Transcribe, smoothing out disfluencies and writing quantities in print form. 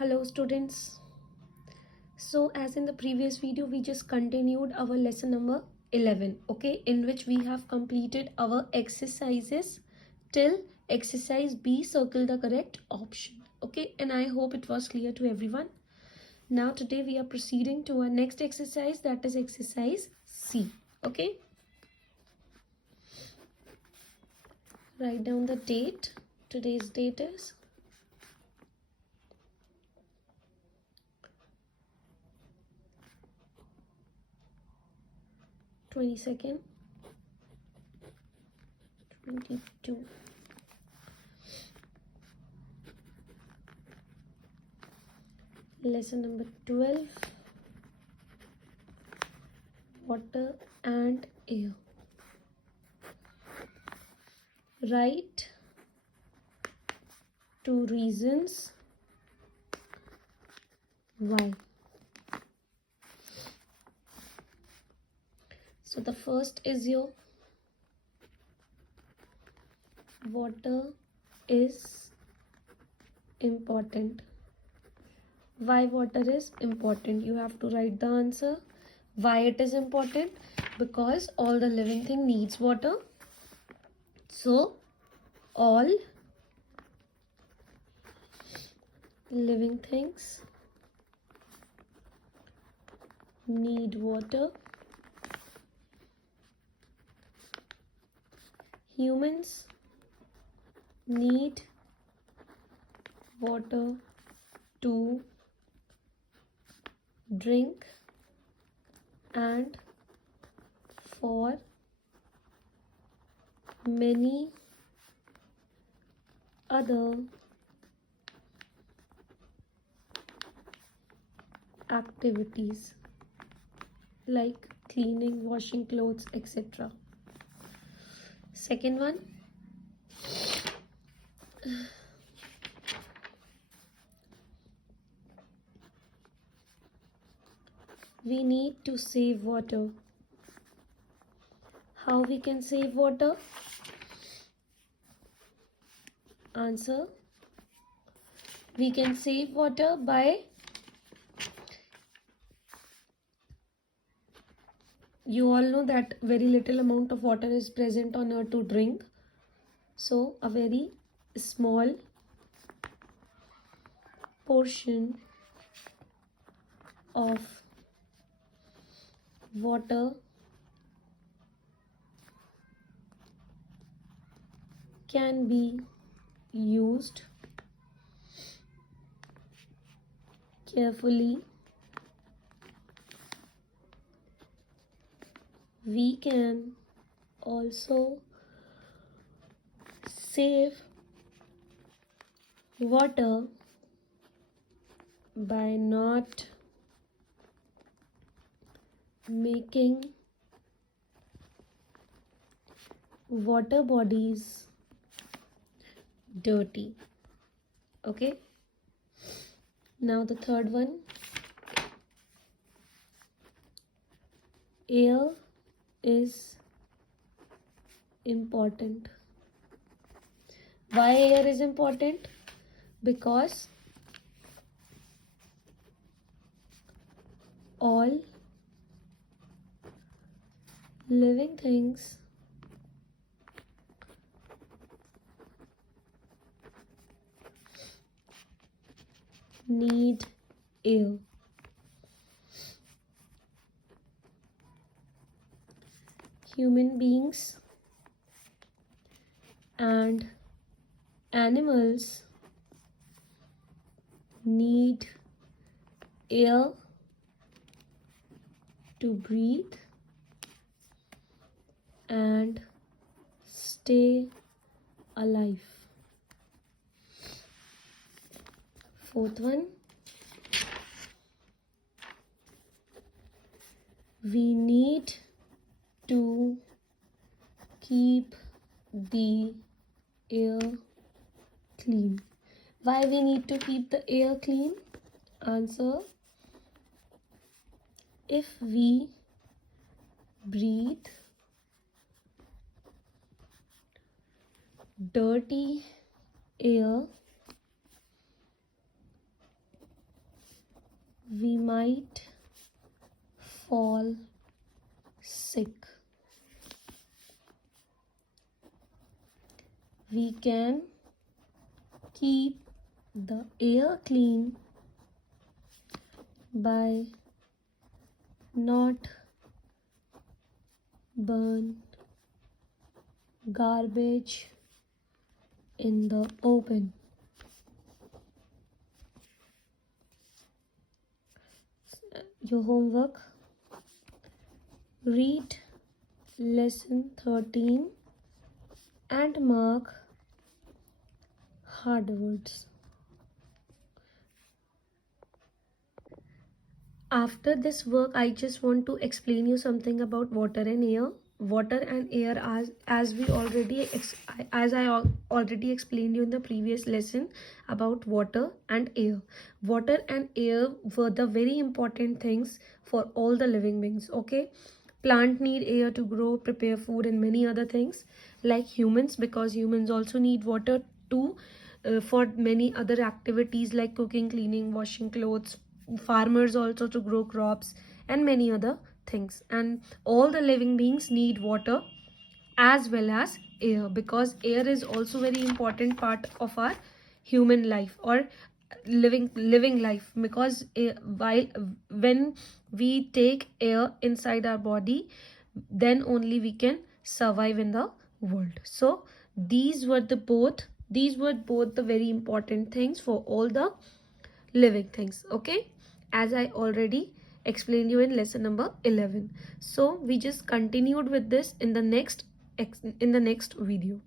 Hello students. So as in the previous video we just continued our lesson number 11, okay, in which we have completed our exercises till exercise B. Circle the correct option, okay, and I hope it was clear to everyone. Now today we are proceeding to our next exercise, that is exercise C, okay. Write down the date. Today's date is 22nd, 22. Lesson number 12, water and air. Write 2 reasons why. So the first is your water is important. Why water is important? You have to write the answer. Why it is important? Because all the living thing needs water. So all living things need water. Humans need water to drink and for many other activities like cleaning, washing clothes, etc. Second one, we need to save water. How we can save water? Answer, we can save water by, you all know that very little amount of water is present on earth to drink. So a very small portion of water can be used carefully. We can also save water by not making water bodies dirty, okay. Now the third one, air is important. Why air is important? Because all living things need air. Human beings and animals need air to breathe and stay alive. Fourth one, we need to keep the air clean. Why we need to keep the air clean? Answer, if we breathe dirty air, we might fall sick. We can keep the air clean by not burn garbage in the open. Your homework: read lesson 13 and mark hard words. After this work, I just want to explain you something about water and air. Water and air, as I already explained you in the previous lesson about water and air. Water and air were the very important things for all the living beings. Okay, plant need air to grow, prepare food, and many other things, like humans, because humans also need water too, for many other activities like cooking, cleaning, washing clothes, farmers also to grow crops, and many other things. And all the living beings need water as well as air, because air is also very important part of our human life or living life, because while when we take air inside our body, then only we can survive in the world. So these were both the very important things for all the living things. Okay, as I already explained you in lesson number 11. So we just continued with this in the next video.